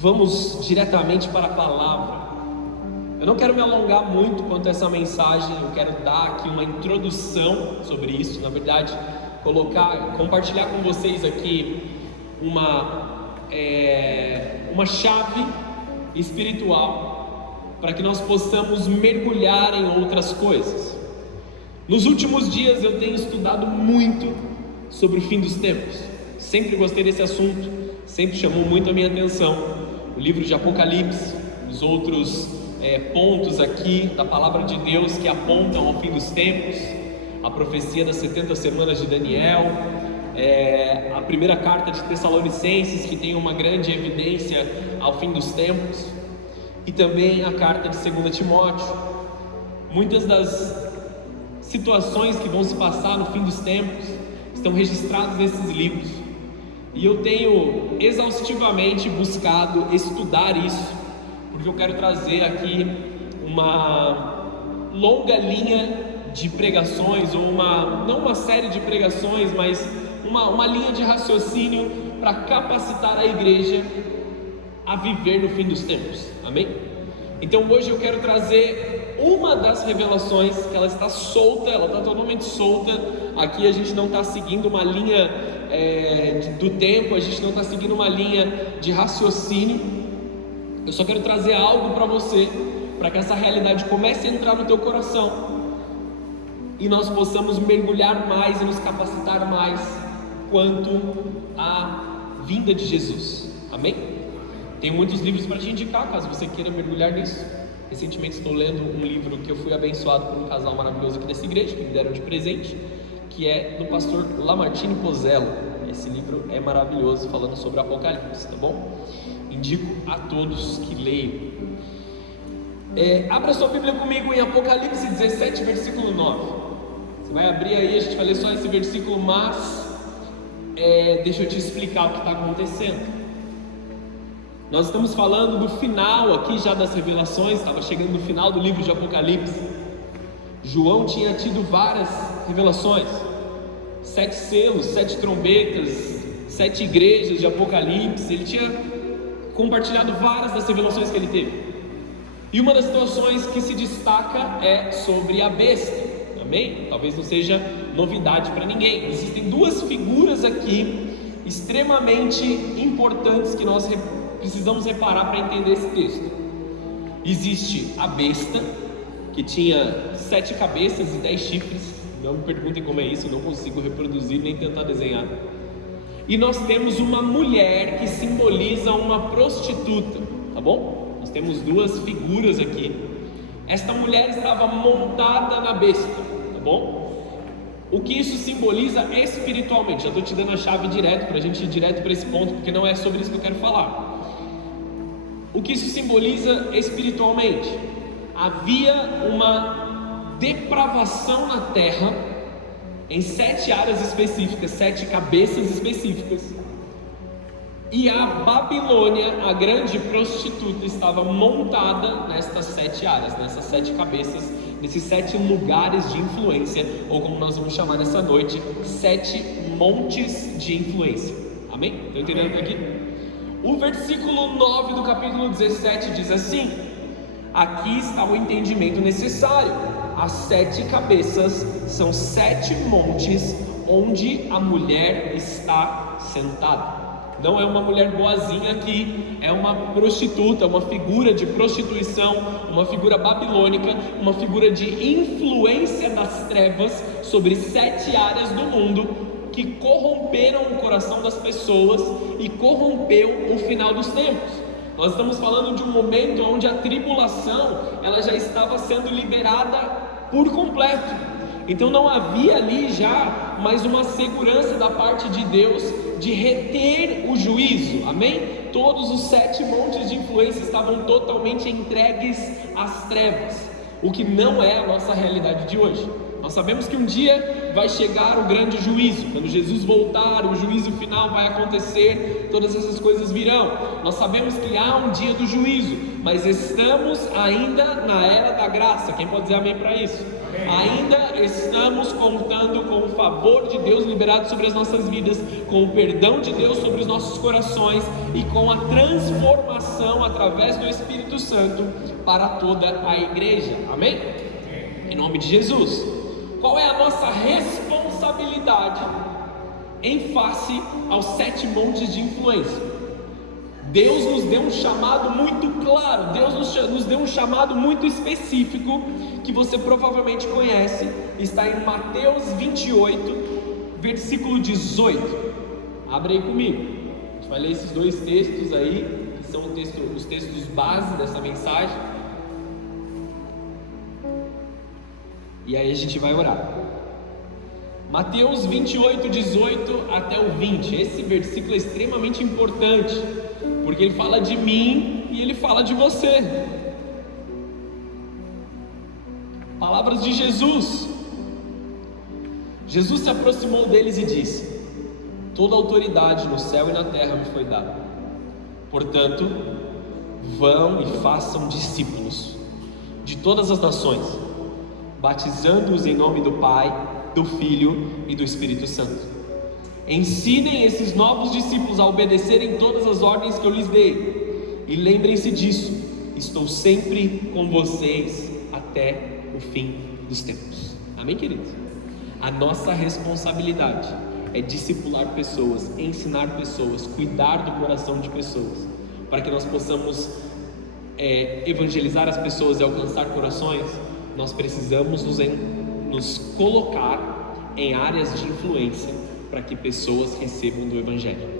vamos diretamente para a palavra. Eu não quero me alongar muito quanto a essa mensagem, eu quero dar aqui uma introdução sobre isso, na verdade, compartilhar com vocês aqui uma chave espiritual para que nós possamos mergulhar em outras coisas. Nos últimos dias eu tenho estudado muito sobre o fim dos tempos, sempre gostei desse assunto, sempre chamou muito a minha atenção. O livro de Apocalipse, os outros pontos aqui da palavra de Deus que apontam ao fim dos tempos, a profecia das 70 semanas de Daniel, a primeira carta de Tessalonicenses, que tem uma grande evidência ao fim dos tempos, e também a carta de 2 Timóteo. Muitas das situações que vão se passar no fim dos tempos estão registradas nesses livros, e eu tenho exaustivamente buscado estudar isso, porque eu quero trazer aqui uma longa linha de pregações, ou não uma série de pregações, mas uma linha de raciocínio para capacitar a igreja a viver no fim dos tempos, amém? Então hoje eu quero trazer uma das revelações, que ela está solta, ela está totalmente solta. Aqui a gente não está seguindo uma linha do tempo, a gente não está seguindo uma linha de raciocínio. Eu só quero trazer algo para você, para que essa realidade comece a entrar no teu coração e nós possamos mergulhar mais e nos capacitar mais quanto à vinda de Jesus, amém? Tem muitos livros para te indicar, caso você queira mergulhar nisso. Recentemente estou lendo um livro que eu fui abençoado por um casal maravilhoso aqui dessa igreja, que me deram de presente, que é do pastor Lamartine Pozzello. Esse livro é maravilhoso, falando sobre Apocalipse, tá bom? Indico a todos que leiam. Abra sua Bíblia comigo em Apocalipse 17, versículo 9. Você vai abrir aí, a gente vai ler só esse versículo, mas deixa eu te explicar o que está acontecendo. Nós estamos falando do final aqui já das revelações, estava chegando no final do livro de Apocalipse. João tinha tido várias revelações, 7 selos, 7 trombetas, 7 igrejas de Apocalipse. Ele tinha compartilhado várias das revelações que ele teve, e uma das situações que se destaca é sobre a besta, amém? Talvez não seja novidade para ninguém. Existem duas figuras aqui extremamente importantes que nós precisamos reparar para entender esse texto. Existe a besta, que tinha 7 cabeças e 10 chifres. Não me perguntem como é isso, eu não consigo reproduzir nem tentar desenhar. E nós temos uma mulher que simboliza uma prostituta, tá bom? Nós temos duas figuras aqui. Esta mulher estava montada na besta, tá bom? O que isso simboliza espiritualmente? Já estou te dando a chave direto, para a gente ir direto para esse ponto, porque não é sobre isso que eu quero falar. O que isso simboliza espiritualmente? Havia uma depravação na terra, em 7 áreas específicas, 7 cabeças específicas, e a Babilônia, a grande prostituta, estava montada nestas 7 áreas, nessas 7 cabeças, nesses 7 lugares de influência, ou como nós vamos chamar nessa noite, 7 montes de influência, amém? Estão entendendo aqui? O versículo 9 do capítulo 17 diz assim: aqui está o entendimento necessário. As 7 cabeças são 7 montes onde a mulher está sentada. Não é uma mulher boazinha aqui, é uma prostituta, uma figura de prostituição, uma figura babilônica, uma figura de influência das trevas sobre 7 áreas do mundo, que corromperam o coração das pessoas e corrompeu o final dos tempos. Nós estamos falando de um momento onde a tribulação ela já estava sendo liberada por completo. Então não havia ali já mais uma segurança da parte de Deus de reter o juízo, amém? Todos os 7 montes de influência estavam totalmente entregues às trevas, o que não é a nossa realidade de hoje. Nós sabemos que um dia vai chegar o grande juízo, quando Jesus voltar, o juízo final vai acontecer, todas essas coisas virão. Nós sabemos que há um dia do juízo, mas estamos ainda na era da graça. Quem pode dizer amém para isso? Amém. Ainda estamos contando com o favor de Deus liberado sobre as nossas vidas, com o perdão de Deus sobre os nossos corações e com a transformação através do Espírito Santo para toda a igreja. Amém? Em nome de Jesus. Qual é a nossa responsabilidade em face aos 7 montes de influência? Deus nos deu um chamado muito claro, Deus nos deu um chamado muito específico, que você provavelmente conhece, está em Mateus 28, versículo 18. Abre aí comigo, a gente vai ler esses 2 textos aí, que são os textos base dessa mensagem, e aí a gente vai orar. Mateus 28, 18 até o 20, esse versículo é extremamente importante, porque ele fala de mim e ele fala de você. Palavras de Jesus. Jesus se aproximou deles e disse: toda autoridade no céu e na terra me foi dada. Portanto, vão e façam discípulos de todas as nações, batizando-os em nome do Pai, do Filho e do Espírito Santo. Ensinem esses novos discípulos a obedecerem todas as ordens que eu lhes dei, e lembrem-se disso: estou sempre com vocês até o fim dos tempos. Amém, queridos? A nossa responsabilidade é discipular pessoas, ensinar pessoas, cuidar do coração de pessoas, para que nós possamos evangelizar as pessoas e alcançar corações. Nós precisamos nos colocar em áreas de influência para que pessoas recebam do Evangelho.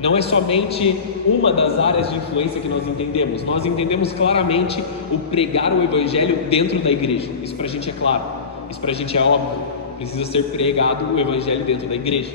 Não é somente uma das áreas de influência que nós entendemos. Nós entendemos claramente o pregar o Evangelho dentro da igreja. Isso para a gente é claro, isso para a gente é óbvio. Precisa ser pregado o Evangelho dentro da igreja.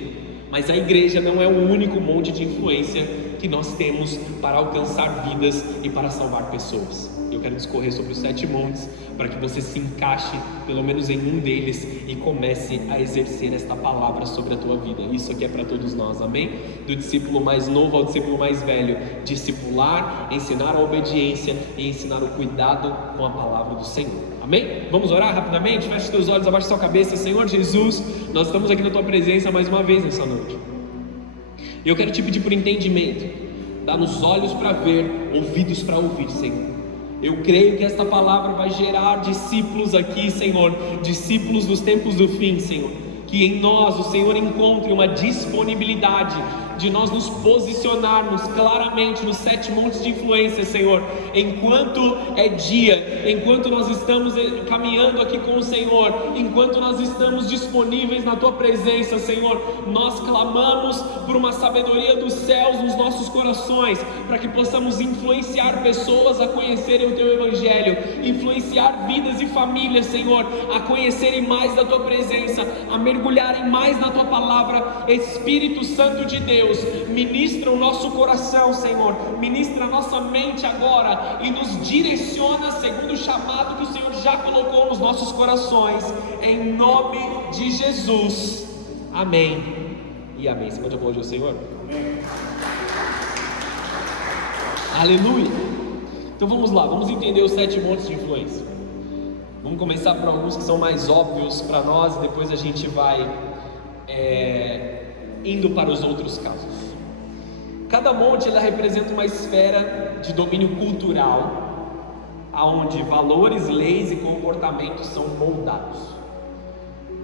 Mas a igreja não é o único monte de influência que nós temos para alcançar vidas e para salvar pessoas. Eu quero discorrer sobre os 7 montes, para que você se encaixe pelo menos em um deles e comece a exercer esta palavra sobre a tua vida. Isso aqui é para todos nós, amém? Do discípulo mais novo ao discípulo mais velho, discipular, ensinar a obediência e ensinar o cuidado com a palavra do Senhor, amém? Vamos orar rapidamente? Feche teus olhos, abaixe sua cabeça. Senhor Jesus, nós estamos aqui na tua presença mais uma vez nessa noite, e eu quero te pedir por entendimento. Dá-nos olhos para ver, ouvidos para ouvir, Senhor. Eu creio que esta palavra vai gerar discípulos aqui, Senhor, discípulos dos tempos do fim, Senhor. Que em nós o Senhor encontre uma disponibilidade de nós nos posicionarmos claramente nos 7 montes de influência, Senhor, enquanto é dia, enquanto nós estamos caminhando aqui com o Senhor, enquanto nós estamos disponíveis na Tua presença, Senhor. Nós clamamos por uma sabedoria dos céus nos nossos corações, para que possamos influenciar pessoas a conhecerem o Teu Evangelho, influenciar vidas e famílias, Senhor, a conhecerem mais da Tua presença, a mergulharem mais na Tua palavra. Espírito Santo de Deus, ministra o nosso coração, Senhor, ministra a nossa mente agora e nos direciona segundo o chamado que o Senhor já colocou nos nossos corações, em nome de Jesus, amém e amém. Você pode aplaudir o Senhor? Amém. Aleluia. Então vamos lá, vamos entender os 7 montes de influência. Vamos começar por alguns que são mais óbvios para nós, e depois a gente vai indo para os outros casos. Cada monte ela representa uma esfera de domínio cultural, aonde valores, leis e comportamentos são moldados.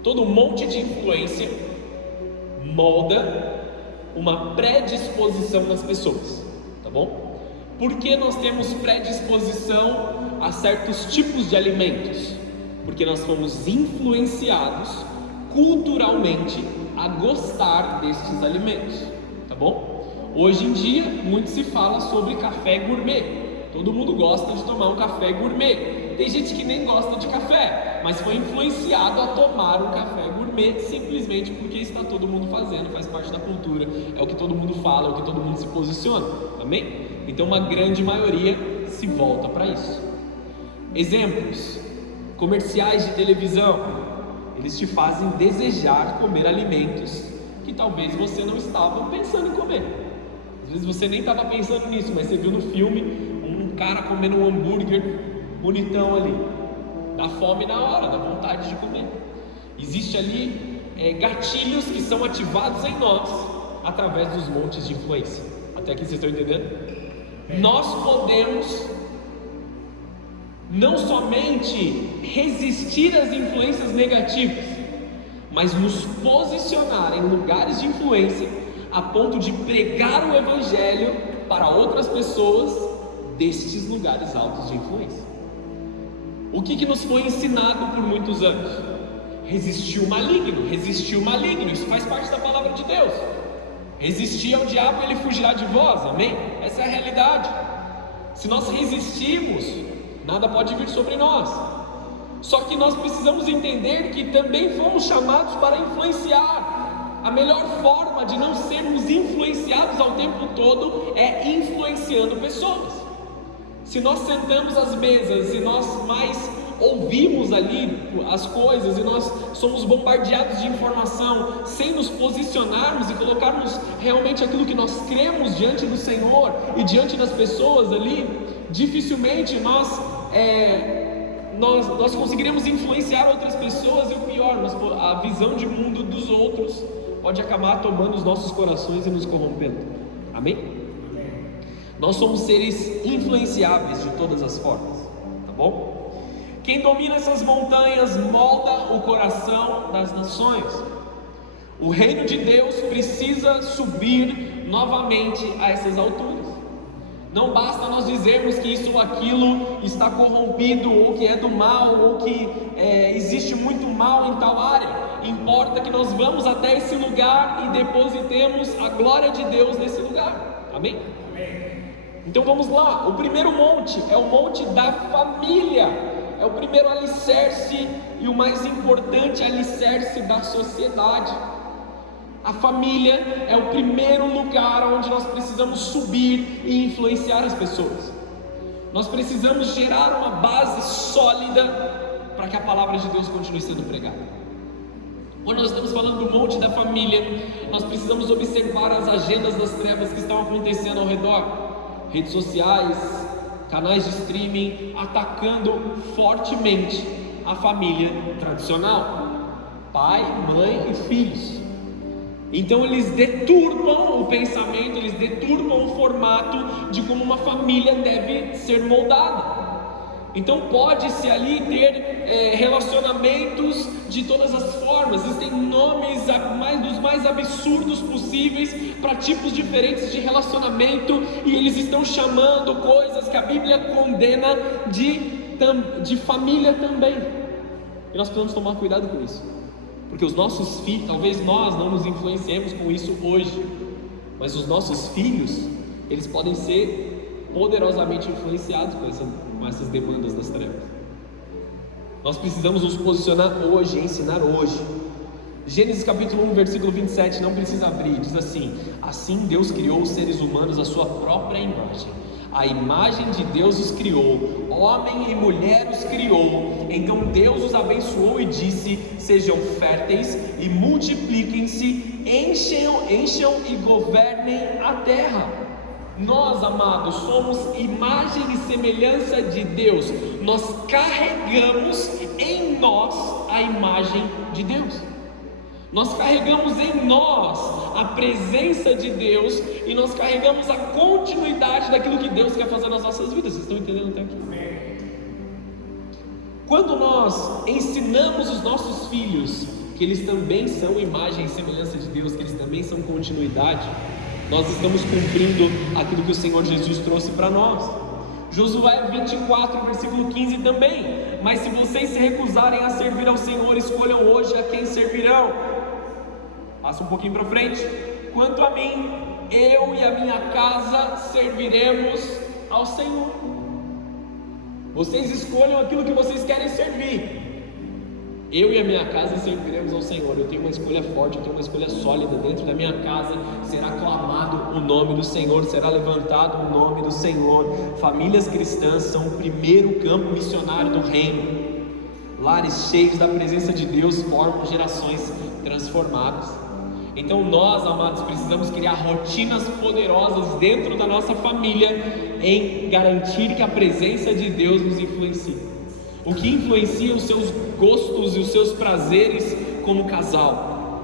Todo monte de influência molda uma predisposição nas pessoas, tá bom? Por que nós temos predisposição a certos tipos de alimentos? Porque nós fomos influenciados culturalmente a gostar destes alimentos, tá bom? Hoje em dia, muito se fala sobre café gourmet. Todo mundo gosta de tomar um café gourmet. Tem gente que nem gosta de café, mas foi influenciado a tomar um café gourmet simplesmente porque está todo mundo fazendo, faz parte da cultura, é o que todo mundo fala, é o que todo mundo se posiciona, amém? Então uma grande maioria se volta para isso. Exemplos: comerciais de televisão. Eles te fazem desejar comer alimentos que talvez você não estava pensando em comer. Às vezes você nem estava pensando nisso, mas você viu no filme um cara comendo um hambúrguer bonitão ali. Dá fome na hora, dá vontade de comer. Existe ali gatilhos que são ativados em nós através dos montes de influência. Até aqui vocês estão entendendo? Nós podemos não somente resistir às influências negativas, mas nos posicionar em lugares de influência a ponto de pregar o Evangelho para outras pessoas destes lugares altos de influência. O que nos foi ensinado por muitos anos? Resistir o maligno, isso faz parte da palavra de Deus. Resistir ao diabo, ele fugirá de vós, amém? Essa é a realidade. Se nós resistirmos, nada pode vir sobre nós. Só que nós precisamos entender que também fomos chamados para influenciar. A melhor forma de não sermos influenciados ao tempo todo é influenciando pessoas. Se nós sentamos às mesas e nós mais ouvimos ali as coisas e nós somos bombardeados de informação sem nos posicionarmos e colocarmos realmente aquilo que nós cremos diante do Senhor e diante das pessoas ali, dificilmente nós conseguiremos influenciar outras pessoas. E o pior, a visão de mundo dos outros pode acabar tomando os nossos corações e nos corrompendo. Amém? Nós somos seres influenciáveis de todas as formas, tá bom? Quem domina essas montanhas molda o coração das nações. O reino de Deus precisa subir novamente a essas alturas. Não basta nós dizermos que isso ou aquilo está corrompido, ou que é do mal, ou que existe muito mal em tal área. Importa que nós vamos até esse lugar e depositemos a glória de Deus nesse lugar. Amém? Então vamos lá. O primeiro monte é o monte da família. É o primeiro alicerce e o mais importante alicerce da sociedade. A família é o primeiro lugar onde nós precisamos subir e influenciar as pessoas. Nós precisamos gerar uma base sólida para que a palavra de Deus continue sendo pregada. Quando nós estamos falando do monte da família, nós precisamos observar as agendas das trevas que estão acontecendo ao redor. Redes sociais, canais de streaming atacando fortemente a família tradicional, pai, mãe e filhos. Então eles deturpam o pensamento, eles deturpam o formato de como uma família deve ser moldada. Então pode-se ali ter relacionamentos de todas as formas. Existem nomes dos mais absurdos possíveis para tipos diferentes de relacionamento, e eles estão chamando coisas que a Bíblia condena de família também. E nós precisamos tomar cuidado com isso, porque os nossos filhos, talvez nós não nos influenciemos com isso hoje, mas os nossos filhos, eles podem ser poderosamente influenciados com essas demandas das trevas. Nós precisamos nos posicionar hoje, ensinar hoje. Gênesis capítulo 1, versículo 27, não precisa abrir, diz assim: assim Deus criou os seres humanos à sua própria imagem, a imagem de Deus os criou, homem e mulher os criou. Então Deus os abençoou e disse: sejam férteis e multipliquem-se, encham e governem a terra. Nós, amados, somos imagem e semelhança de Deus. Nós carregamos em nós a imagem de Deus. Nós carregamos em nós a presença de Deus, e nós carregamos a continuidade daquilo que Deus quer fazer nas nossas vidas. Vocês estão entendendo até aqui? Quando nós ensinamos os nossos filhos que eles também são imagem e semelhança de Deus, que eles também são continuidade, nós estamos cumprindo aquilo que o Senhor Jesus trouxe para nós. Josué 24, versículo 15 também: mas se vocês se recusarem a servir ao Senhor, escolham hoje a quem servirão. Passa um pouquinho para frente: quanto a mim, eu e a minha casa serviremos ao Senhor. Vocês escolham aquilo que vocês querem servir. Eu e a minha casa serviremos ao Senhor. Eu tenho uma escolha forte, eu tenho uma escolha sólida. Dentro da minha casa será clamado o nome do Senhor, será levantado o nome do Senhor. Famílias cristãs são o primeiro campo missionário do reino. Lares cheios da presença de Deus formam gerações transformadas. Então nós, amados, precisamos criar rotinas poderosas dentro da nossa família em garantir que a presença de Deus nos influencie. O que influencia os seus gostos e os seus prazeres como casal,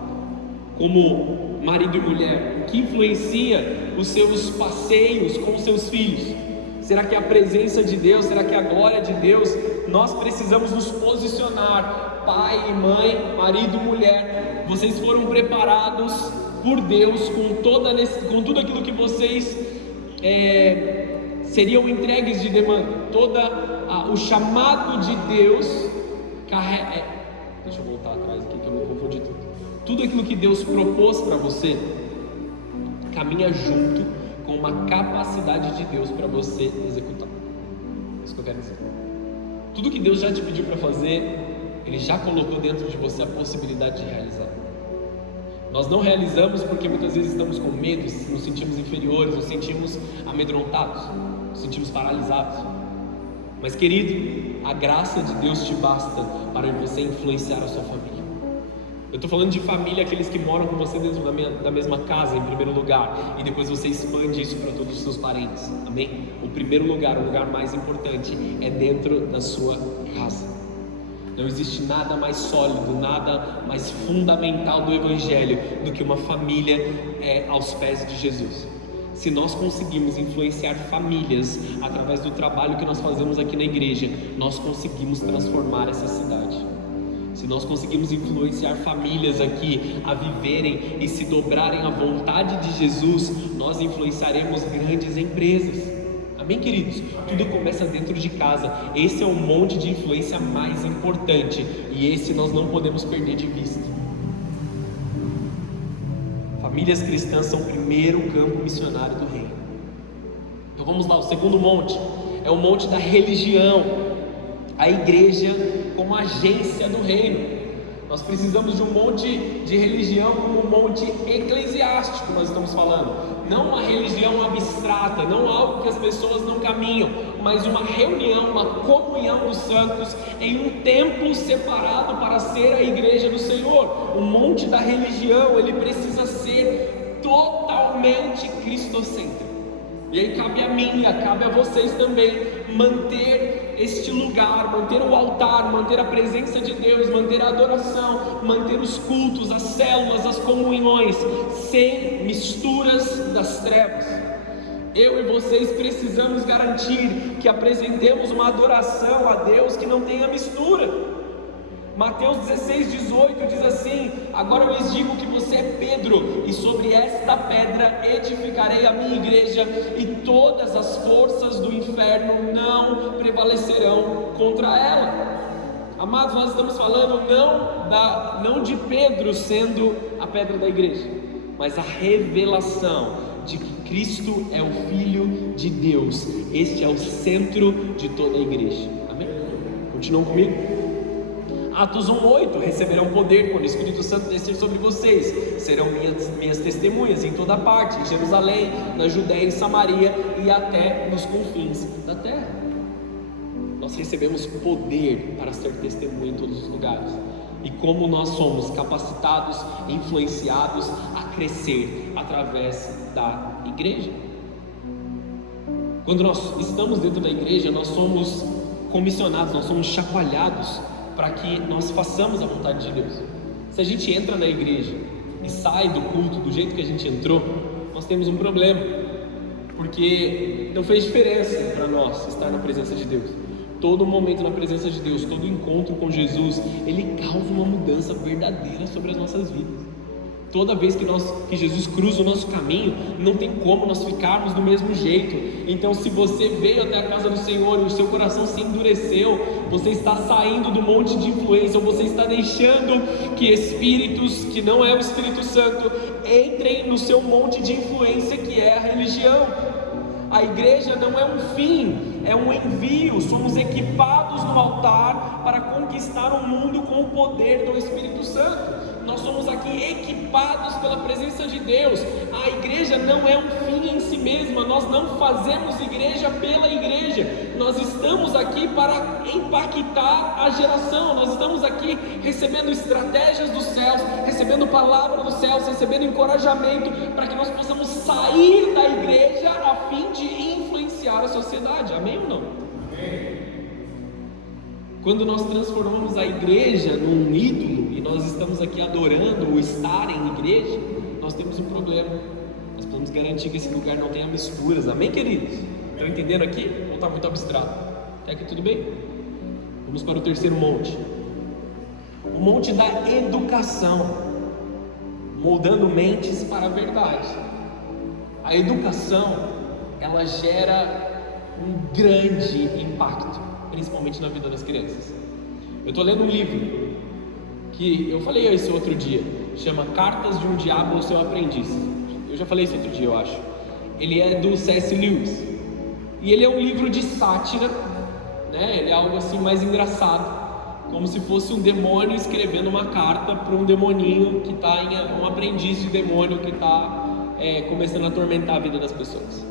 como marido e mulher? Que influencia os seus passeios com os seus filhos? Será que é a presença de Deus? Será que é a glória de Deus? Nós precisamos nos posicionar, pai e mãe, marido e mulher. Vocês foram preparados por Deus com tudo aquilo que vocês seriam entregues de demanda. O chamado de Deus deixa eu voltar atrás aqui que eu me confundi tudo. Tudo aquilo que Deus propôs para você caminha junto com uma capacidade de Deus para você executar. É isso que eu quero dizer. Tudo que Deus já te pediu para fazer, Ele já colocou dentro de você a possibilidade de realizar. Nós não realizamos porque muitas vezes estamos com medo, nos sentimos inferiores, nos sentimos amedrontados, nos sentimos paralisados. Mas querido, a graça de Deus te basta para você influenciar a sua família. Eu estou falando de família, aqueles que moram com você dentro da mesma casa, em primeiro lugar, e depois você expande isso para todos os seus parentes, amém? O primeiro lugar, o lugar mais importante, é dentro da sua casa. Não existe nada mais sólido, nada mais fundamental do Evangelho do que uma família aos pés de Jesus. Se nós conseguimos influenciar famílias através do trabalho que nós fazemos aqui na igreja, nós conseguimos transformar essa cidade. Se nós conseguimos influenciar famílias aqui a viverem e se dobrarem à vontade de Jesus, nós influenciaremos grandes empresas. Amém, queridos? Tudo começa dentro de casa. Esse é o monte de influência mais importante e esse nós não podemos perder de vista. Famílias cristãs são o primeiro campo missionário do reino. Então vamos lá, o segundo monte é o monte da religião. A igreja como agência do reino. Nós precisamos de um monte de religião como um monte eclesiástico, nós estamos falando. Não uma religião abstrata, não algo que as pessoas não caminham, mas uma reunião, uma comunhão dos santos em um templo separado para ser a igreja do Senhor. O monte da religião, ele precisa ser totalmente cristocêntrico. E aí cabe a mim, cabe a vocês também manter este lugar, manter o altar, manter a presença de Deus, manter a adoração, manter os cultos, as células, as comunhões, sem misturas das trevas. Eu e vocês precisamos garantir que apresentemos uma adoração a Deus que não tenha mistura. Mateus 16:18 diz assim: agora eu lhes digo que você é Pedro, e sobre esta pedra edificarei a minha igreja, e todas as forças do inferno não prevalecerão contra ela. Amados, nós estamos falando não de Pedro sendo a pedra da igreja, mas a revelação de que Cristo é o Filho de Deus. Este é o centro de toda a igreja. Amém? Continuam comigo? Atos 1:8, receberão poder quando o Espírito Santo descer sobre vocês, serão minhas testemunhas em toda parte, em Jerusalém, na Judéia, em Samaria e até nos confins da terra. Nós recebemos poder para ser testemunha em todos os lugares. E como nós somos capacitados, influenciados a crescer através da igreja. Quando nós estamos dentro da igreja, nós somos comissionados, nós somos chacoalhados para que nós façamos a vontade de Deus. Se a gente entra na igreja e sai do culto do jeito que a gente entrou, nós temos um problema, porque não fez diferença para nós estar na presença de Deus. Todo momento na presença de Deus, todo encontro com Jesus, ele causa uma mudança verdadeira sobre as nossas vidas. Toda vez que Jesus cruza o nosso caminho, não tem como nós ficarmos do mesmo jeito. Então, se você veio até a casa do Senhor e o seu coração se endureceu, você está saindo do monte de influência, ou você está deixando que espíritos, que não é o Espírito Santo, entrem no seu monte de influência que é a religião. A igreja não é um fim, é um envio. Somos equipados no altar para conquistar o mundo com o poder do Espírito Santo. Nós somos aqui equipados pela presença de Deus. A igreja não é um fim em si mesma. Nós não fazemos igreja pela igreja. Nós estamos aqui para impactar a geração. Nós estamos aqui recebendo estratégias dos céus, recebendo palavra dos céus, recebendo encorajamento para que nós possamos sair da igreja a fim de influenciar a sociedade. Amém ou não? Amém. Quando nós transformamos a igreja num ídolo e nós estamos aqui adorando o estar em igreja, nós temos um problema. Nós precisamos garantir que esse lugar não tenha misturas. Amém, queridos? Estão entendendo aqui? Ou está muito abstrato? Até aqui tudo bem? Vamos para o terceiro monte. O monte da educação, moldando mentes para a verdade. A educação, ela gera um grande impacto, principalmente na vida das crianças. Eu estou lendo um livro que eu falei esse outro dia, chama Cartas de um Diabo ao Seu Aprendiz. Eu já falei isso outro dia, eu acho. Ele é do C.S. Lewis e ele é um livro de sátira, né? Ele é algo assim mais engraçado, como se fosse um demônio escrevendo uma carta para um demoninho que está um aprendiz de demônio que está começando a atormentar a vida das pessoas.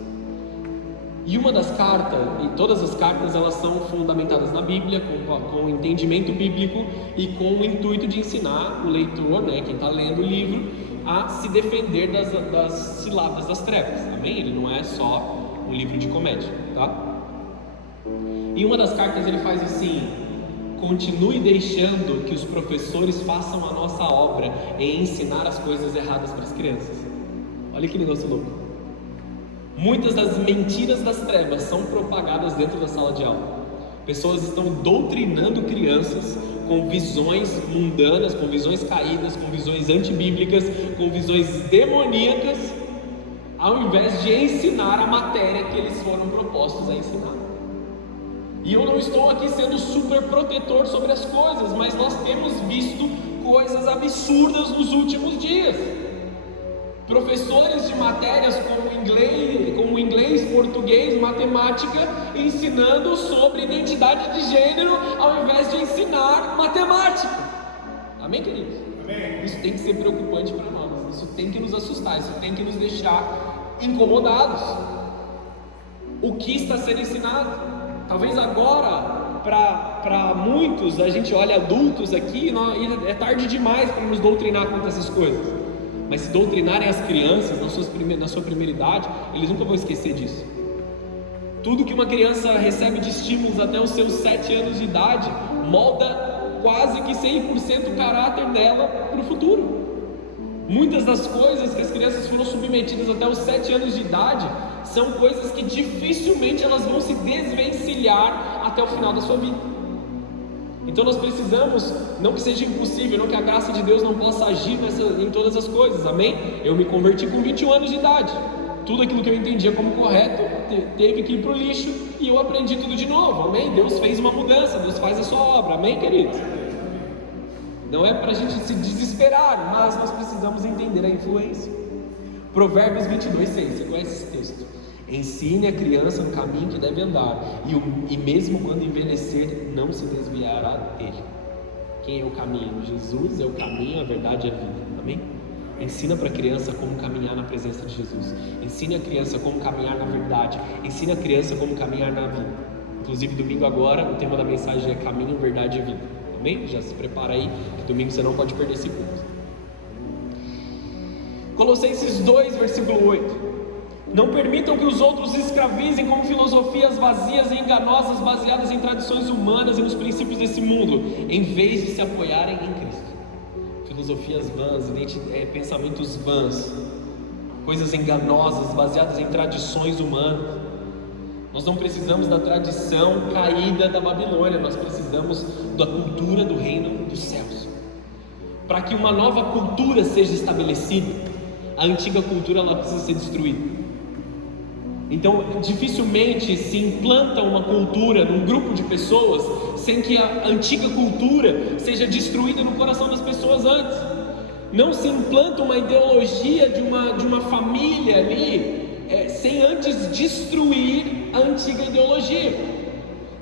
E uma das cartas, e todas as cartas, elas são fundamentadas na Bíblia, com o entendimento bíblico e com o intuito de ensinar o leitor, né, quem está lendo o livro, a se defender das ciladas das trevas. Amém? Ele não é só um livro de comédia, tá? E uma das cartas ele faz assim: continue deixando que os professores façam a nossa obra em ensinar as coisas erradas para as crianças. Olha que negócio louco. Muitas das mentiras das trevas são propagadas dentro da sala de aula. Pessoas estão doutrinando crianças com visões mundanas, com visões caídas, com visões antibíblicas, com visões demoníacas, ao invés de ensinar a matéria que eles foram propostos a ensinar. E eu não estou aqui sendo super protetor sobre as coisas, mas nós temos visto coisas absurdas nos últimos dias. Professores de matérias como inglês, português, matemática, ensinando sobre identidade de gênero ao invés de ensinar matemática. Amém, queridos? Amém. Isso tem que ser preocupante para nós, isso tem que nos assustar, isso tem que nos deixar incomodados. O que está sendo ensinado? Talvez agora, para muitos, a gente olha adultos aqui e é tarde demais para nos doutrinar contra essas coisas. Mas se doutrinarem as crianças na sua primeira idade, eles nunca vão esquecer disso. Tudo que uma criança recebe de estímulos até os seus 7 anos de idade molda quase que 100% o caráter dela para o futuro. Muitas das coisas que as crianças foram submetidas até os 7 anos de idade são coisas que dificilmente elas vão se desvencilhar até o final da sua vida. Então nós precisamos, não que seja impossível, não que a graça de Deus não possa agir em todas as coisas, amém? Eu me converti com 21 anos de idade. Tudo aquilo que eu entendia como correto teve que ir para o lixo e eu aprendi tudo de novo, amém? Deus fez uma mudança, Deus faz a sua obra, amém, queridos? Não é para a gente se desesperar, mas nós precisamos entender a influência. Provérbios 22:6, você conhece esse texto? Ensine a criança no caminho que deve andar, e mesmo quando envelhecer, não se desviará dele. Quem é o caminho? Jesus é o caminho, a verdade e a vida. Amém? Ensina para a criança como caminhar na presença de Jesus. Ensine a criança como caminhar na verdade. Ensine a criança como caminhar na vida. Inclusive domingo agora, o tema da mensagem é caminho, verdade e vida. Amém? Já se prepara aí, que domingo você não pode perder esse culto. Colossenses 2, versículo 8. Não permitam que os outros escravizem com filosofias vazias e enganosas, baseadas em tradições humanas e nos princípios desse mundo, em vez de se apoiarem em Cristo. Filosofias vãs, pensamentos vãs, coisas enganosas, baseadas em tradições humanas. Nós não precisamos da tradição caída da Babilônia, nós precisamos da cultura do reino dos céus. Para que uma nova cultura seja estabelecida, a antiga cultura ela precisa ser destruída. Então, dificilmente se implanta uma cultura num grupo de pessoas sem que a antiga cultura seja destruída no coração das pessoas antes. Não se implanta uma ideologia de uma família ali sem antes destruir a antiga ideologia.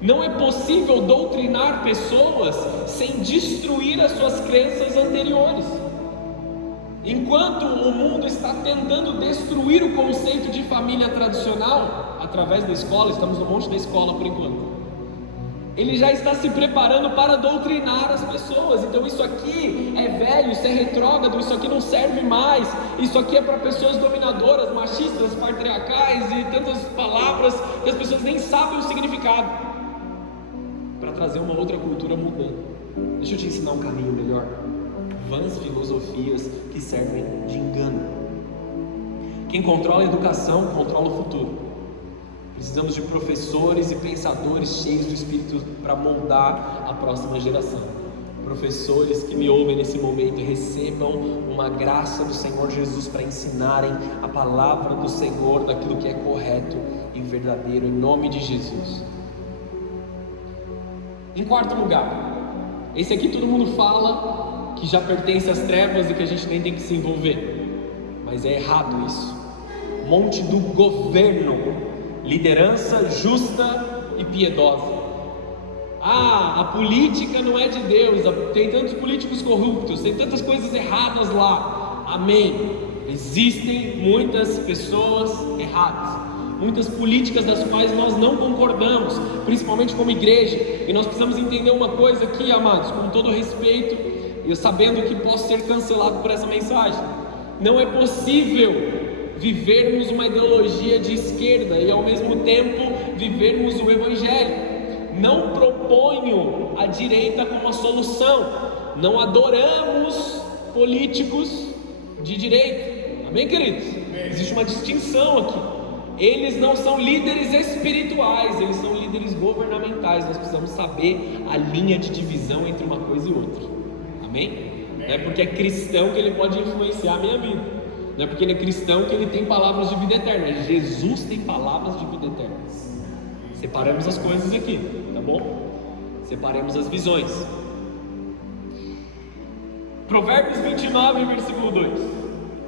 Não é possível doutrinar pessoas sem destruir as suas crenças anteriores. Enquanto o mundo está tentando destruir o conceito de família tradicional, através da escola, estamos no monte da escola por enquanto, ele já está se preparando para doutrinar as pessoas. Então isso aqui é velho, isso é retrógrado, isso aqui não serve mais, isso aqui é para pessoas dominadoras, machistas, patriarcais e tantas palavras que as pessoas nem sabem o significado. para trazer uma outra cultura mudando. Deixa eu te ensinar um caminho melhor. Vãs filosofias que servem de engano. Quem controla a educação, controla o futuro. Precisamos de professores e pensadores cheios do Espírito para moldar a próxima geração. Professores que me ouvem nesse momento, recebam uma graça do Senhor Jesus para ensinarem a palavra do Senhor, daquilo que é correto e verdadeiro, em nome de Jesus. Em quarto lugar, esse aqui todo mundo fala que já pertence às trevas e que a gente nem tem que se envolver, mas é errado isso. Monte do governo, liderança justa e piedosa. A política não é de Deus, tem tantos políticos corruptos, tem tantas coisas erradas lá. Amém. Existem muitas pessoas erradas, muitas políticas das quais nós não concordamos, principalmente como igreja, e nós precisamos entender uma coisa aqui, amados, com todo respeito, e sabendo que posso ser cancelado por essa mensagem. Não é possível vivermos uma ideologia de esquerda e ao mesmo tempo vivermos o Evangelho. Não proponho a direita como a solução, não adoramos políticos de direita, amém, queridos? Existe uma distinção aqui. Eles não são líderes espirituais, eles são líderes governamentais. Nós precisamos saber a linha de divisão entre uma coisa e outra, amém? Não é porque é cristão que ele pode influenciar a minha vida, não é porque ele é cristão que ele tem palavras de vida eterna. Jesus tem palavras de vida eterna. Separamos as coisas aqui, tá bom? Separemos as visões. Provérbios 29, versículo 2.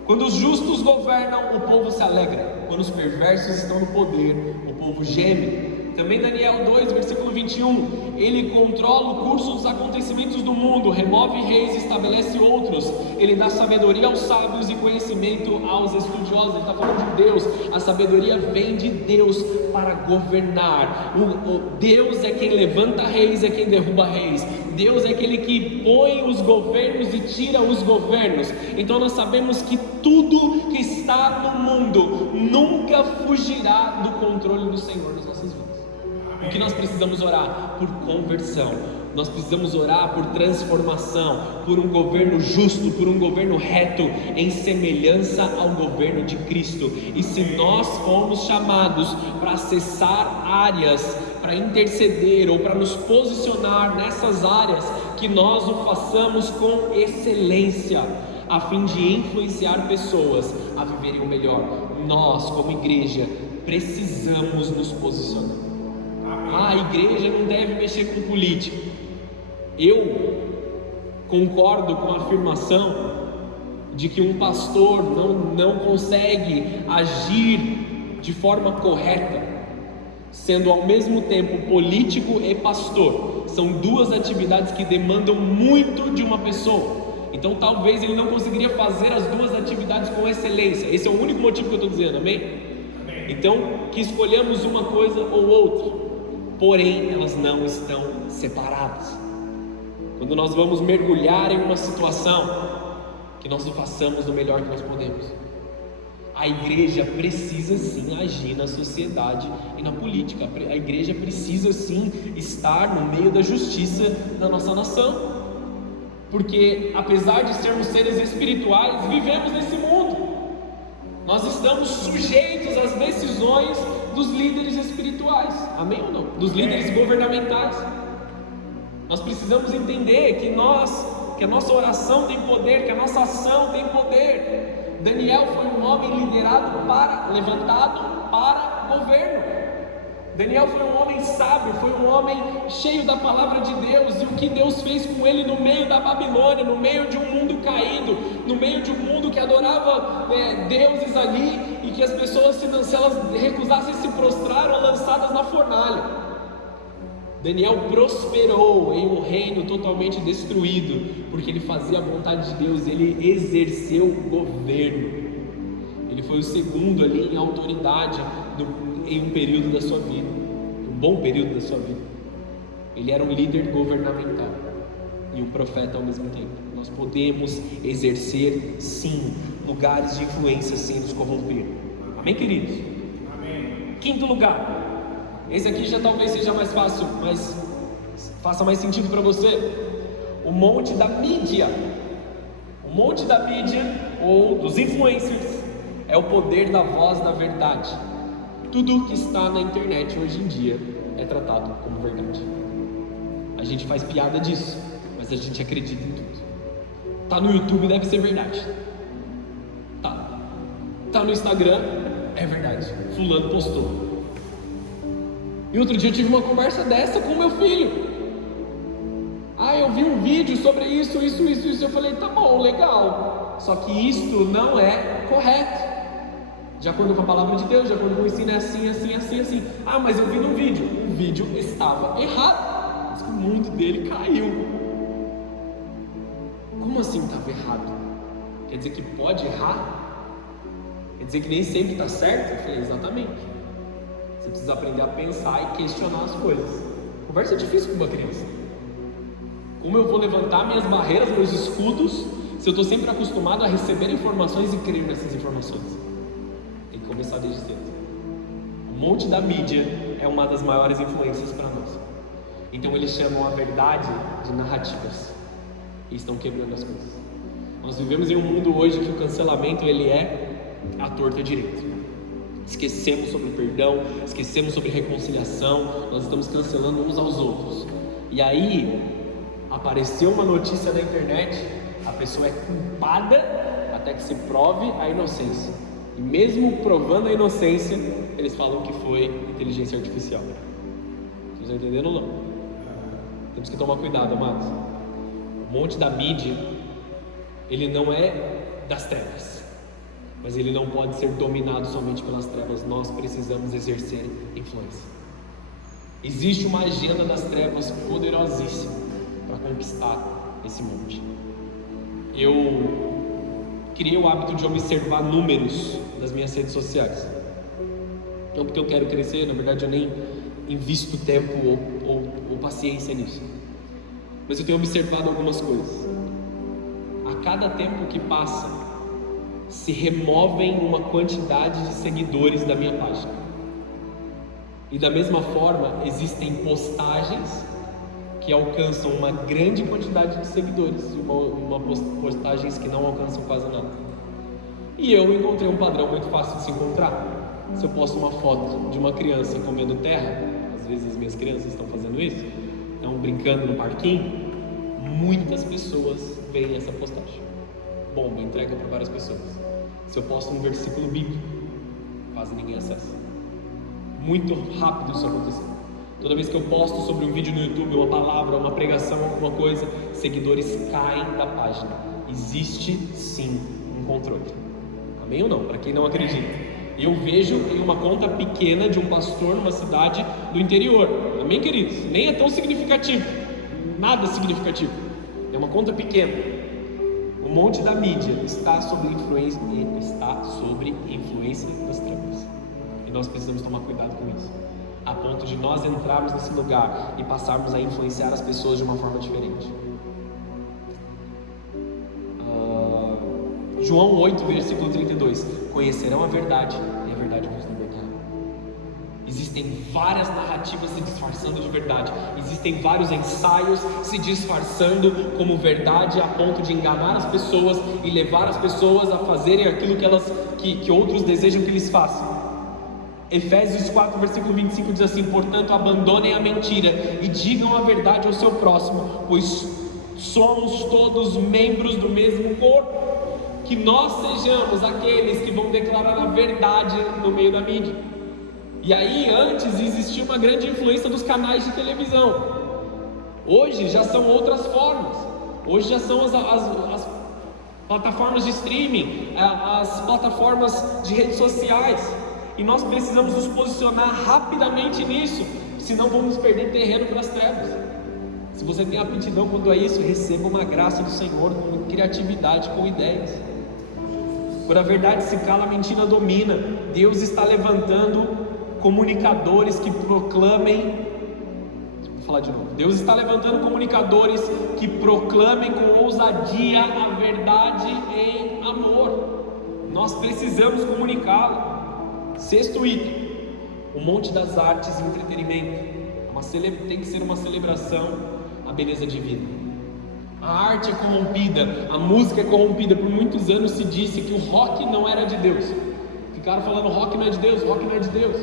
Quando os justos governam, o povo se alegra. Quando os perversos estão no poder, o povo geme. Também Daniel 2, versículo 21. Ele controla o curso dos acontecimentos do mundo, remove reis e estabelece outros. Ele dá sabedoria aos sábios e conhecimento aos estudiosos. Ele está falando de Deus. A sabedoria vem de Deus para governar. Deus é quem levanta reis, é quem derruba reis. Deus é aquele que põe os governos e tira os governos. Então nós sabemos que tudo que está no mundo nunca fugirá do controle do Senhor nas nossas vidas. O que nós precisamos orar? Por conversão. Nós precisamos orar por transformação, por um governo justo, por um governo reto, em semelhança ao governo de Cristo. E se nós formos chamados para acessar áreas, para interceder ou para nos posicionar nessas áreas, que nós o façamos com excelência, a fim de influenciar pessoas a viverem o melhor. Nós, como igreja, precisamos nos posicionar. A igreja não deve mexer com política. Eu concordo com a afirmação de que um pastor não consegue agir de forma correta, sendo ao mesmo tempo político e pastor. São duas atividades que demandam muito de uma pessoa. Então talvez ele não conseguiria fazer as duas atividades com excelência. Esse é o único motivo que eu estou dizendo, amém? Então que escolhamos uma coisa ou outra, porém elas não estão separadas. Quando nós vamos mergulhar em uma situação, que nós o façamos do melhor que nós podemos. A igreja precisa sim agir na sociedade e na política. A igreja precisa sim estar no meio da justiça da nossa nação, porque apesar de sermos seres espirituais, vivemos nesse mundo. Nós estamos sujeitos às decisões dos líderes espirituais, amém ou não? Dos líderes governamentais. Nós precisamos entender que a nossa oração tem poder, que a nossa ação tem poder. Daniel foi um homem levantado para governo. Daniel foi um homem sábio, foi um homem cheio da palavra de Deus, e o que Deus fez com ele no meio da Babilônia, no meio de um mundo caído, no meio de um mundo que adorava deuses ali, e que as pessoas, se elas recusassem se prostrar, eram lançadas na fornalha. Daniel prosperou em um reino totalmente destruído, porque ele fazia a vontade de Deus, ele exerceu o governo. Ele foi o segundo ali em autoridade em um período da sua vida, um bom período da sua vida. Ele era um líder governamental e um profeta ao mesmo tempo. Nós podemos exercer sim lugares de influência sem nos corromper. Amém, queridos? Amém. Quinto lugar, esse aqui já talvez seja mais fácil, mas faça mais sentido para você. O monte da mídia. O monte da mídia, ou dos influencers, é o poder da voz da verdade. Tudo que está na internet hoje em dia é tratado como verdade. A gente faz piada disso, mas a gente acredita em tudo. Tá no YouTube, deve ser verdade. Tá no Instagram, é verdade. Fulano postou. E outro dia eu tive uma conversa dessa com meu filho. Eu vi um vídeo sobre isso. Eu falei, tá bom, legal. Só que isto não é correto. De acordo com a palavra de Deus, de acordo com o ensino, é assim. Mas eu vi no vídeo. O vídeo estava errado. Mas que muito dele caiu. Como assim estava errado? Quer dizer que pode errar? Quer dizer que nem sempre está certo? Eu falei, exatamente. Você precisa aprender a pensar e questionar as coisas. Conversa é difícil com uma criança. Como eu vou levantar minhas barreiras, meus escudos, se eu estou sempre acostumado a receber informações e crer nessas informações? Tem que começar desde cedo. O monte da mídia é uma das maiores influências para nós. Então eles chamam a verdade de narrativas e estão quebrando as coisas. Nós vivemos em um mundo hoje que o cancelamento ele é à torta direita. Esquecemos sobre perdão, esquecemos sobre reconciliação, nós estamos cancelando uns aos outros. E aí apareceu uma notícia na internet, a pessoa é culpada até que se prove a inocência. E mesmo provando a inocência, eles falam que foi inteligência artificial. Vocês estão entendendo ou não? Temos que tomar cuidado, amados. O monte da mídia, ele não é das trevas, mas ele não pode ser dominado somente pelas trevas. Nós precisamos exercer influência. Existe uma agenda das trevas poderosíssima para conquistar esse monte. Eu criei o hábito de observar números das minhas redes sociais. Não porque eu quero crescer, na verdade eu nem invisto tempo ou paciência nisso. Mas eu tenho observado algumas coisas. A cada tempo que passa, se removem uma quantidade de seguidores da minha página. E da mesma forma, existem postagens que alcançam uma grande quantidade de seguidores e uma postagens que não alcançam quase nada. E eu encontrei um padrão muito fácil de se encontrar. Se eu posto uma foto de uma criança comendo terra, às vezes as minhas crianças estão fazendo isso, estão brincando no parquinho, muitas pessoas veem essa postagem. Bomba, entrega para várias pessoas. Se eu posto um versículo bíblico, quase ninguém acessa. Muito rápido isso aconteceu. Toda vez que eu posto sobre um vídeo no YouTube, uma palavra, uma pregação, alguma coisa, seguidores caem da página. Existe sim um controle. Amém ou não? Para quem não acredita. Eu vejo em uma conta pequena de um pastor numa cidade do interior. Amém, queridos? Nem é tão significativo. Nada significativo. É uma conta pequena. O monte da mídia está sob influência das trevas. E nós precisamos tomar cuidado com isso, a ponto de nós entrarmos nesse lugar e passarmos a influenciar as pessoas de uma forma diferente. João 8, versículo 32. Conhecerão a verdade e a verdade vos libertará. Existem várias narrativas se disfarçando de verdade. Existem vários ensaios se disfarçando como verdade, a ponto de enganar as pessoas e levar as pessoas a fazerem aquilo que outros desejam que eles façam. Efésios 4, versículo 25 diz assim: portanto, abandonem a mentira e digam a verdade ao seu próximo, pois somos todos membros do mesmo corpo. Que nós sejamos aqueles que vão declarar a verdade no meio da mídia. E aí, antes existia uma grande influência dos canais de televisão. Hoje já são outras formas. Hoje já são as plataformas de streaming, as plataformas de redes sociais. E nós precisamos nos posicionar rapidamente nisso, senão vamos perder terreno pelas trevas. Se você tem aptidão quanto a isso, receba uma graça do Senhor com criatividade, com ideias. Por a verdade se cala, a mentira domina. Deus está levantando comunicadores que proclamem. Vou falar de novo. Deus está levantando comunicadores que proclamem com ousadia a verdade em amor. Nós precisamos comunicá-lo. Sexto item: o monte das artes e entretenimento. Tem que ser uma celebração a beleza divina. A arte é corrompida, a música é corrompida. Por muitos anos se disse que o rock não era de Deus. Ficaram falando rock não é de Deus, rock não é de Deus.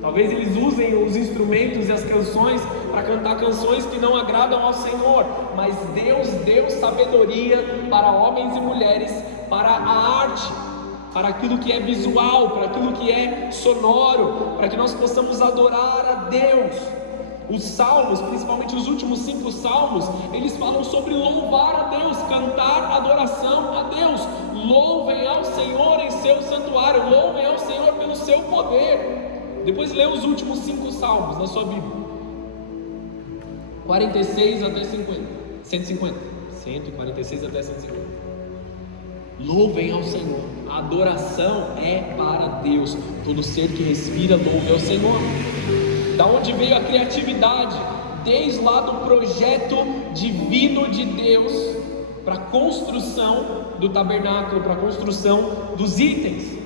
Talvez eles usem os instrumentos e as canções para cantar canções que não agradam ao Senhor. Mas Deus deu sabedoria para homens e mulheres, para a arte, para aquilo que é visual, para aquilo que é sonoro, para que nós possamos adorar a Deus. Os salmos, principalmente os últimos 5 salmos, eles falam sobre louvar a Deus, cantar adoração a Deus. Louvem ao Senhor em seu santuário, louvem ao Senhor pelo seu poder. Depois lê os últimos 5 salmos na sua Bíblia, 46 até 150, 146 até 150. Louvem ao Senhor, a adoração é para Deus. Todo ser que respira louve ao Senhor. Da onde veio a criatividade? Desde lá do projeto divino de Deus para a construção do tabernáculo, para a construção dos itens.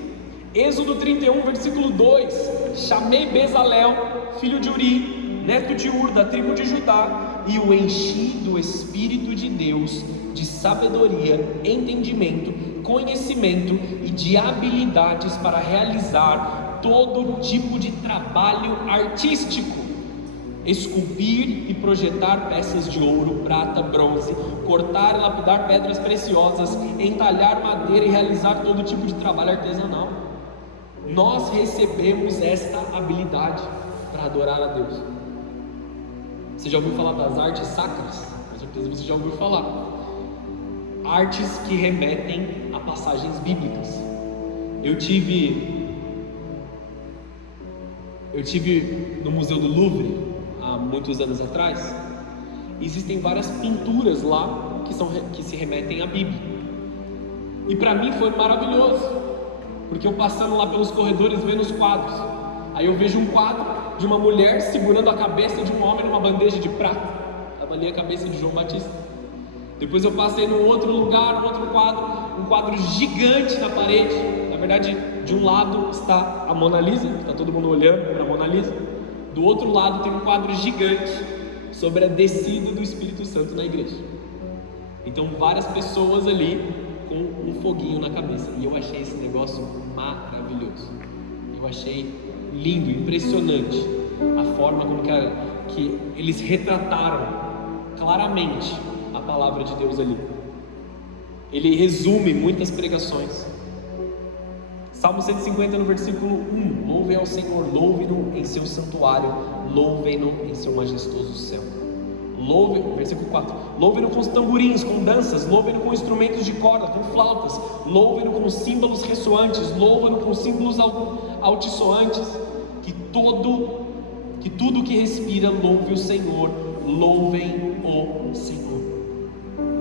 Êxodo 31, versículo 2: chamei Bezalel, filho de Uri, neto de Ur, da tribo de Judá, e o enchi do Espírito de Deus, de sabedoria, entendimento, conhecimento e de habilidades para realizar todo tipo de trabalho artístico, esculpir e projetar peças de ouro, prata, bronze, cortar e lapidar pedras preciosas, entalhar madeira e realizar todo tipo de trabalho artesanal. Nós recebemos esta habilidade para adorar a Deus. Você já ouviu falar das artes sacras? Com certeza você já ouviu falar. Artes que remetem a passagens bíblicas. Eu tive no Museu do Louvre há muitos anos atrás. Existem várias pinturas lá que se remetem à Bíblia. E para mim foi maravilhoso, porque eu passando lá pelos corredores vendo os quadros, aí eu vejo um quadro de uma mulher segurando a cabeça de um homem numa bandeja de prata. Estava ali a cabeça de João Batista. Depois eu passei num outro lugar, um outro quadro, um quadro gigante na parede. Na verdade, de um lado está a Mona Lisa, está todo mundo olhando para a Mona Lisa. Do outro lado tem um quadro gigante sobre a descida do Espírito Santo na igreja. Então várias pessoas ali com um foguinho na cabeça. E eu achei esse negócio maravilhoso. Eu achei lindo, impressionante a forma como que eles retrataram claramente a palavra de Deus ali. Ele resume muitas pregações. Salmo 150 no versículo 1: louvem ao Senhor, louvem-no em seu santuário, louvem-no em seu majestoso céu. Versículo 4: louvem-no com os tamborins, com danças, louvem-no com instrumentos de corda, com flautas, louvem-no com símbolos ressoantes, louvem-no com símbolos altissoantes. Que tudo que respira louve o Senhor, louvem o Senhor.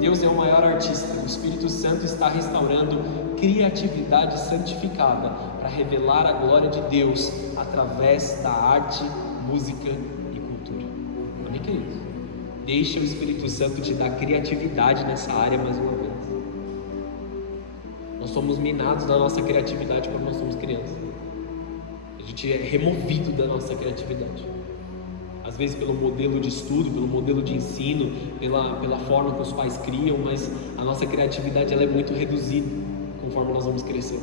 Deus é o maior artista. O Espírito Santo está restaurando criatividade santificada para revelar a glória de Deus através da arte, música e cultura. Amém, queridos? Deixa o Espírito Santo te dar criatividade nessa área mais uma vez. Nós somos minados da nossa criatividade quando nós somos crianças. A gente é removido da nossa criatividade. Às vezes pelo modelo de estudo, pelo modelo de ensino, pela forma que os pais criam, mas a nossa criatividade ela é muito reduzida conforme nós vamos crescer.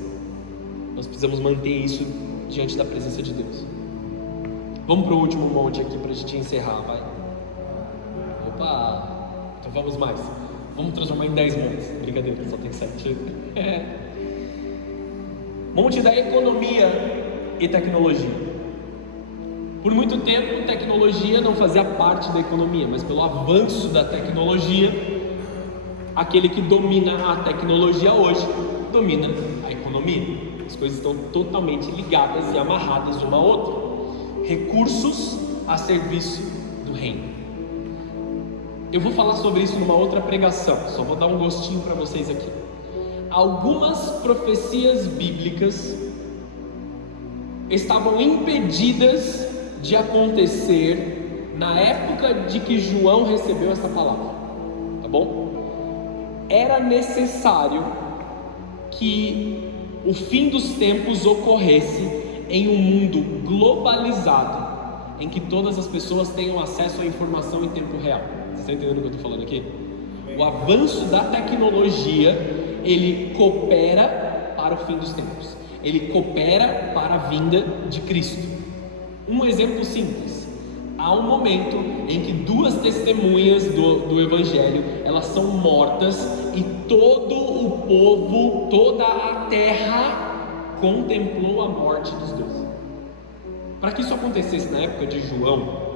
Nós precisamos manter isso diante da presença de Deus. Vamos para o último monte aqui para a gente encerrar, vai. Opa! Então vamos mais. Vamos transformar em 10 montes. Brincadeira, só tem 7. Monte da economia e tecnologia. Por muito tempo, tecnologia não fazia parte da economia, mas pelo avanço da tecnologia, aquele que domina a tecnologia hoje, domina a economia. As coisas estão totalmente ligadas e amarradas uma à outra. Recursos a serviço do reino. Eu vou falar sobre isso numa outra pregação, só vou dar um gostinho para vocês aqui. Algumas profecias bíblicas estavam impedidas de acontecer na época de que João recebeu essa palavra, tá bom? Era necessário que o fim dos tempos ocorresse em um mundo globalizado, em que todas as pessoas tenham acesso à informação em tempo real. Vocês estão entendendo o que eu estou falando aqui? O avanço da tecnologia, ele coopera para o fim dos tempos. Ele coopera para a vinda de Cristo. Um exemplo simples. Há um momento em que duas testemunhas do Evangelho, elas são mortas e todo o povo, toda a terra contemplou a morte dos dois. Para que isso acontecesse na época de João,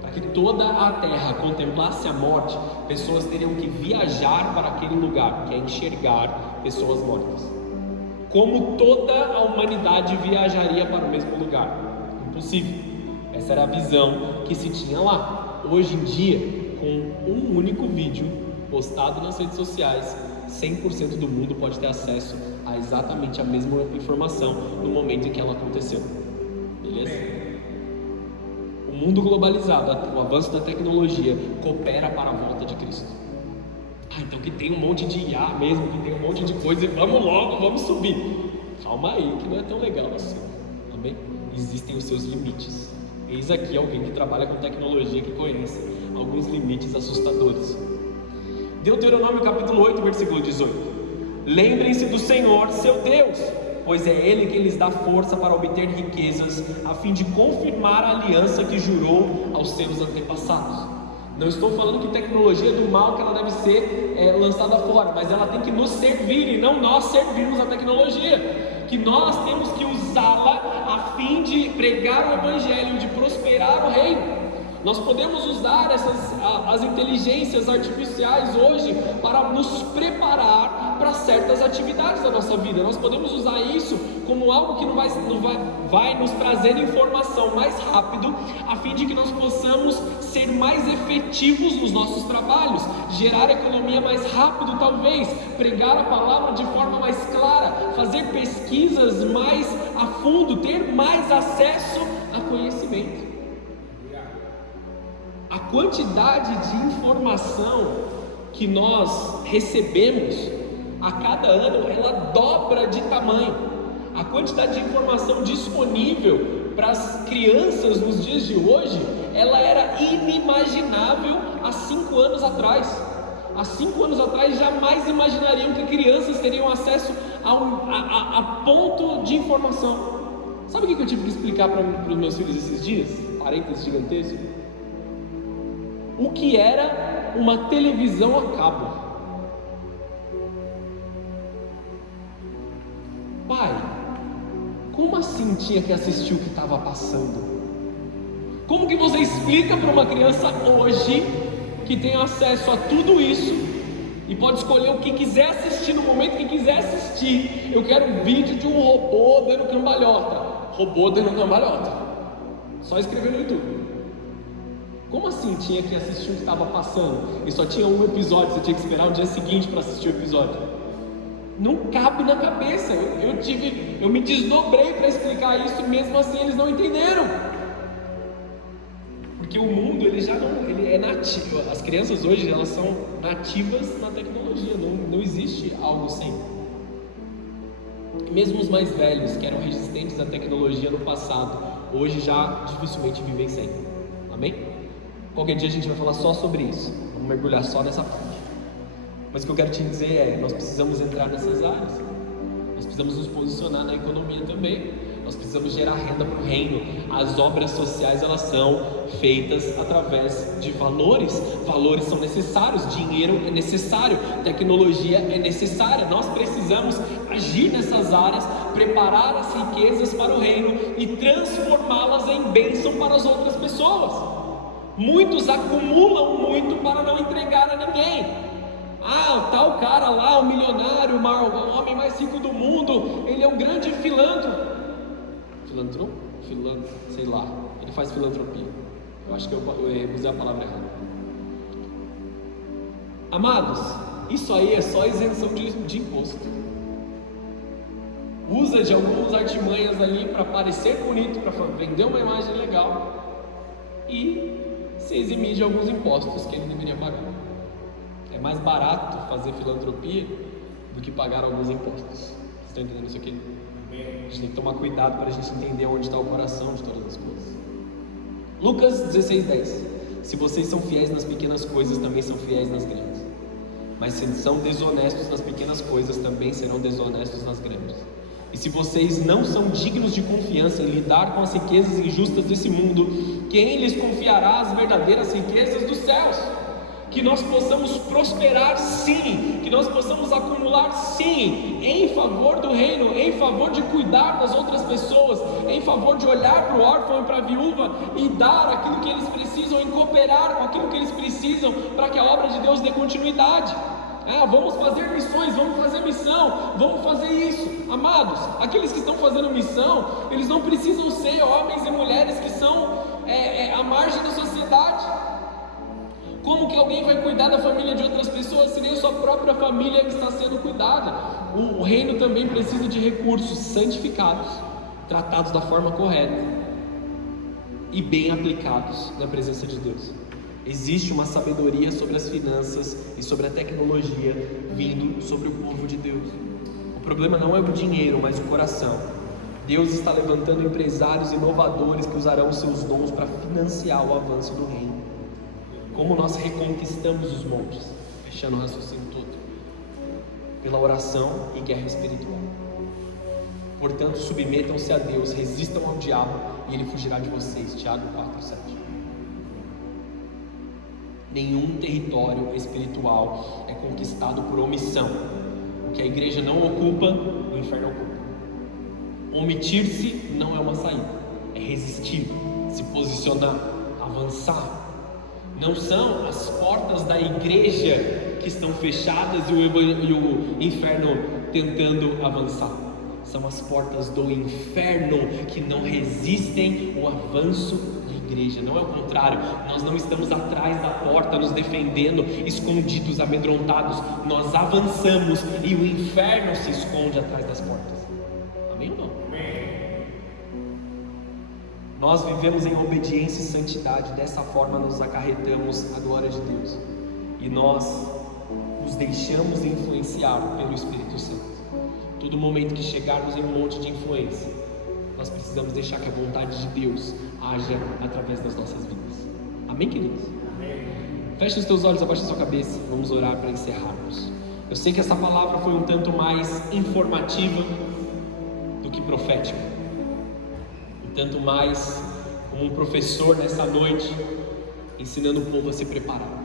para que toda a terra contemplasse a morte, pessoas teriam que viajar para aquele lugar, que é enxergar pessoas mortas. Como toda a humanidade viajaria para o mesmo lugar? Impossível. Essa era a visão que se tinha lá. Hoje em dia, com um único vídeo postado nas redes sociais, 100% do mundo pode ter acesso a exatamente a mesma informação no momento em que ela aconteceu. Beleza? O mundo globalizado, o avanço da tecnologia, coopera para a volta de Cristo. Então que tem um monte de IA mesmo, que tem um monte de coisa, e vamos logo, vamos subir. Calma aí, que não é tão legal assim. Amém? Existem os seus limites. Eis aqui alguém que trabalha com tecnologia, que conhece alguns limites assustadores. Deuteronômio capítulo 8, versículo 18. Lembrem-se do Senhor, seu Deus, pois é Ele que lhes dá força para obter riquezas, a fim de confirmar a aliança que jurou aos seus antepassados. Não estou falando que tecnologia é do mal, que ela deve ser lançada fora, mas ela tem que nos servir e não nós servirmos a tecnologia. Que nós temos que usá-la a fim de pregar o Evangelho, de prosperar o reino. Nós podemos usar as inteligências artificiais hoje para nos preparar para certas atividades da nossa vida. Nós podemos usar isso como algo que vai nos trazer informação mais rápido, a fim de que nós possamos ser mais efetivos nos nossos trabalhos, gerar economia mais rápido talvez, pregar a palavra de forma mais clara, fazer pesquisas mais a fundo, ter mais acesso a conhecimento. A quantidade de informação que nós recebemos a cada ano, ela dobra de tamanho. A quantidade de informação disponível para as crianças nos dias de hoje, ela era inimaginável há 5 anos atrás. Há 5 anos atrás jamais imaginariam que crianças teriam acesso a ponto de informação. Sabe o que eu tive que explicar para os meus filhos esses dias? Parênteses gigantesco. O que era uma televisão a cabo? Pai, como assim tinha que assistir o que estava passando? Como que você explica para uma criança hoje que tem acesso a tudo isso e pode escolher o que quiser assistir no momento que quiser assistir? Eu quero um vídeo de um robô dando cambalhota. Robô dando cambalhota. Só escrever no YouTube. Como assim tinha que assistir o que estava passando e só tinha um episódio, você tinha que esperar o dia seguinte para assistir o episódio? Não cabe na cabeça. Eu me desdobrei para explicar isso e mesmo assim eles não entenderam. Porque o mundo ele é nativo. As crianças hoje elas são nativas na tecnologia. Não existe algo sem. Mesmo os mais velhos que eram resistentes à tecnologia no passado, hoje já dificilmente vivem sem. Amém? Qualquer dia a gente vai falar só sobre isso. Vamos mergulhar só nessa parte. Mas o que eu quero te dizer é, nós precisamos entrar nessas áreas. Nós precisamos nos posicionar na economia também. Nós precisamos gerar renda para o reino. As obras sociais, elas são feitas através de valores. Valores são necessários, dinheiro é necessário, tecnologia é necessária. Nós precisamos agir nessas áreas, preparar as riquezas para o reino e transformá-las em bênção para as outras pessoas. Muitos acumulam muito para não entregar a ninguém. Tal cara lá, o milionário, o homem mais rico do mundo, ele é um grande filântropo. Sei lá, ele faz filantropia. Eu acho que eu usei a palavra errada. Amados, isso aí é só isenção de imposto. Usa de algumas artimanhas ali para parecer bonito, para vender uma imagem legal e se eximir de alguns impostos que ele deveria pagar. É mais barato fazer filantropia do que pagar alguns impostos. Vocês estão entendendo isso aqui? A gente tem que tomar cuidado para a gente entender onde está o coração de todas as coisas. Lucas 16:10. Se vocês são fiéis nas pequenas coisas, também são fiéis nas grandes. Mas se são desonestos nas pequenas coisas, também serão desonestos nas grandes. E se vocês não são dignos de confiança em lidar com as riquezas injustas desse mundo, quem lhes confiará as verdadeiras riquezas dos céus? Que nós possamos prosperar sim, que nós possamos acumular sim, em favor do reino, em favor de cuidar das outras pessoas, em favor de olhar para o órfão e para a viúva e dar aquilo que eles precisam, em cooperar com aquilo que eles precisam, para que a obra de Deus dê continuidade. Vamos fazer missões, vamos fazer missão, vamos fazer isso. Amados, aqueles que estão fazendo missão, eles não precisam ser homens e mulheres que são à margem da sociedade. Como que alguém vai cuidar da família de outras pessoas se nem sua própria família que está sendo cuidada? O reino também precisa de recursos santificados, tratados da forma correta e bem aplicados na presença de Deus. Existe uma sabedoria sobre as finanças e sobre a tecnologia vindo sobre o povo de Deus. O problema não é o dinheiro, mas o coração. Deus está levantando empresários inovadores que usarão os seus dons para financiar o avanço do reino. Como nós reconquistamos os montes? Fechando o raciocínio todo. Pela oração e guerra espiritual. Portanto, submetam-se a Deus, resistam ao diabo e ele fugirá de vocês. Tiago 4:7. Nenhum território espiritual é conquistado por omissão. O que a igreja não ocupa, o inferno ocupa. Omitir-se não é uma saída, é resistir, se posicionar, avançar. Não são as portas da igreja que estão fechadas e o inferno tentando avançar. São as portas do inferno que não resistem ao avanço da igreja. Não é o contrário, nós não estamos atrás da porta nos defendendo, escondidos, amedrontados. Nós avançamos e o inferno se esconde atrás das portas. Amém ou não? Nós vivemos em obediência e santidade, dessa forma nos acarretamos a glória de Deus. E nós nos deixamos influenciar pelo Espírito Santo. Todo momento que chegarmos em um monte de influência, nós precisamos deixar que a vontade de Deus haja através das nossas vidas. Amém, queridos? Amém. Feche os teus olhos, abaixa a sua cabeça, vamos orar para encerrarmos. Eu sei que essa palavra foi um tanto mais informativa do que profética. Tanto mais como um professor nessa noite, ensinando o povo a se preparar.